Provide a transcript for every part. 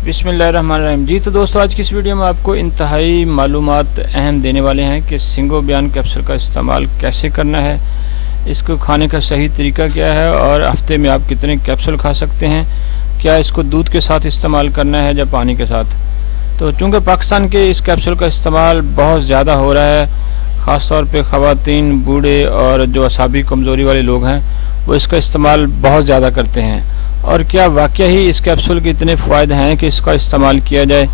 बिस्मिल्लाहिर्रहमानिर्रहीम। जी तो दोस्तों, आज की इस वीडियो में आपको इंतहाई मालूमात अहम देने वाले हैं कि सिंगोबियान कैप्सूल का इस्तेमाल कैसे करना है, इसको खाने का सही तरीका क्या है और हफ्ते में आप कितने कैप्सूल खा सकते हैं, क्या इसको दूध के साथ इस्तेमाल करना है या पानी के साथ। तो चूँकि पाकिस्तान के इस कैप्सूल का इस्तेमाल बहुत ज़्यादा हो रहा है, ख़ास तौर पे ख़वातीन, बूढ़े और जो असाबी कमज़ोरी वाले लोग हैं वो इसका इस्तेमाल बहुत ज़्यादा करते हैं। और क्या वाकई ही इस कैप्सूल के इतने फ़ायदे हैं कि इसका इस्तेमाल किया जाए,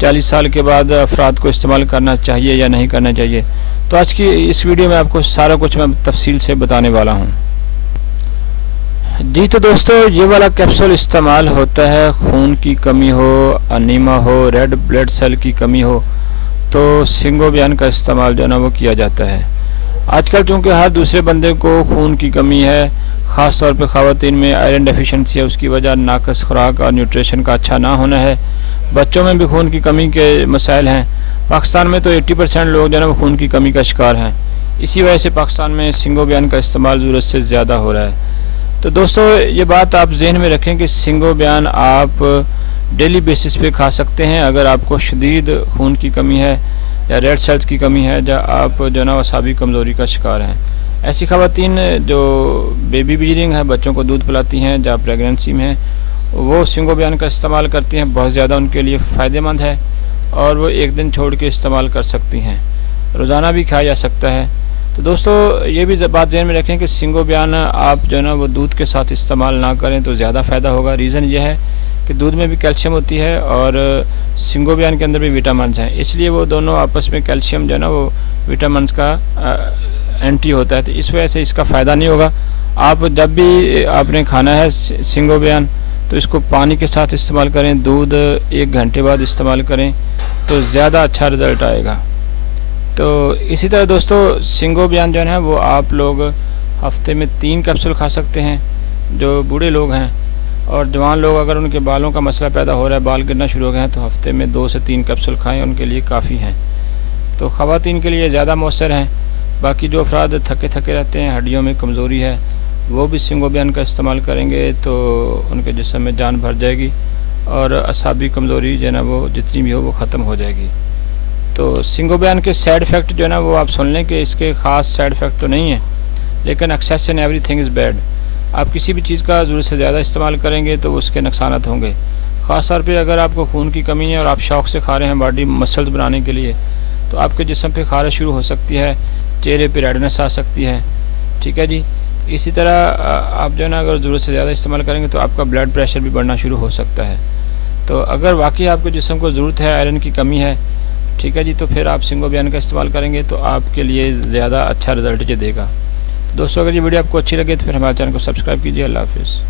40 साल के बाद अफराद को इस्तेमाल करना चाहिए या नहीं करना चाहिए। तो आज की इस वीडियो में आपको सारा कुछ मैं तफसील से बताने वाला हूँ। जी तो दोस्तों, ये वाला कैप्सूल इस्तेमाल होता है खून की कमी हो, अनीमा हो, रेड ब्लड सेल की कमी हो, तो सिंगोबियान का इस्तेमाल जो है ना वो किया जाता है। आजकल चूँकि हर दूसरे बंदे को खून की कमी है, ख़ास तौर पे ख़वातीन में आयरन डेफिशिएंसी है, उसकी वजह नाकस खुराक और न्यूट्रिशन का अच्छा ना होना है। बच्चों में भी खून की कमी के मसाइल हैं। पाकिस्तान में तो 80% लोग जो है ना वो खून की कमी का शिकार हैं। इसी वजह से पाकिस्तान में सिंगोबियान का इस्तेमाल ज़रूरत से ज़्यादा हो रहा है। तो दोस्तों, ये बात आप जहन में रखें कि सिंगोबियान आप डेली बेसिस पे खा सकते हैं अगर आपको शदीद खून की कमी है या रेड सेल्स की कमी है या आप जो ना असाबी कमज़ोरी का शिकार हैं। ऐसी ख़वातीन जो बेबी बीडिंग है, बच्चों को दूध पिलाती हैं या प्रेगनेंसी में हैं, वो सिंगोबियान का इस्तेमाल करती हैं। बहुत ज़्यादा उनके लिए फ़ायदेमंद है और वो एक दिन छोड़ के इस्तेमाल कर सकती हैं, रोज़ाना भी खाया जा सकता है। तो दोस्तों, ये भी बात ध्यान में रखें कि सिंगोबियान आप जो है ना वो दूध के साथ इस्तेमाल ना करें तो ज़्यादा फ़ायदा होगा। रीज़न ये है कि दूध में भी कैल्शियम होती है और सिंगोबियान के अंदर भी विटामिन हैं, इसलिए वो दोनों आपस में कैल्शियम जो है ना वो विटामिन का एंटी होता है, तो इस वजह से इसका फ़ायदा नहीं होगा। आप जब भी आपने खाना है सिंगोबियान तो इसको पानी के साथ इस्तेमाल करें, दूध 1 घंटे बाद इस्तेमाल करें तो ज़्यादा अच्छा रिज़ल्ट आएगा। तो इसी तरह दोस्तों, सिंगोबियान जो है वो आप लोग हफ्ते में 3 कैप्सूल खा सकते हैं जो बूढ़े लोग हैं। और जवान लोग अगर उनके बालों का मसला पैदा हो रहा है, बाल गिरना शुरू हो गए हैं, तो हफ्ते में 2 से 3 कैप्सूल खाएँ, उनके लिए काफ़ी हैं। तो ख़वातीन के लिए ज़्यादा मौसर हैं। बाकी जो अफराद थके थके रहते हैं, हड्डियों में कमज़ोरी है, वो भी सिंगोबियान का इस्तेमाल करेंगे तो उनके जिस्म में जान भर जाएगी और असाबी कमज़ोरी जो है ना वो जितनी भी हो वो ख़त्म हो जाएगी। तो सिंगोबियान के साइड इफ़ेक्ट जो है ना वो आप सुन लें कि इसके ख़ास साइड इफ़ेक्ट तो नहीं है, लेकिन excess in everything is bad. आप किसी भी चीज़ का ज़रूरत से ज़्यादा इस्तेमाल करेंगे तो उसके नुकसान होंगे। ख़ास तौर पे अगर आपको खून की कमी है और आप शौक़ से खा रहे हैं बॉडी मसल्स बनाने के लिए, तो आपके जिस्म पे खारिश शुरू हो सकती है, चेहरे पे रेडनेस आ सकती है। ठीक है जी। इसी तरह आप जो है ना अगर ज़रूरत से ज़्यादा इस्तेमाल करेंगे तो आपका ब्लड प्रेशर भी बढ़ना शुरू हो सकता है। तो अगर वाकई आपके जिस्म को ज़रूरत है, आयरन की कमी है, ठीक है जी, तो फिर आप सिंगोबियान का इस्तेमाल करेंगे तो आपके लिए ज़्यादा अच्छा रिज़ल्ट देगा। दोस्तों, अगर ये वीडियो आपको अच्छी लगे तो फिर हमारे चैनल को सब्सक्राइब कीजिए। अल्लाह हाफ़िज़।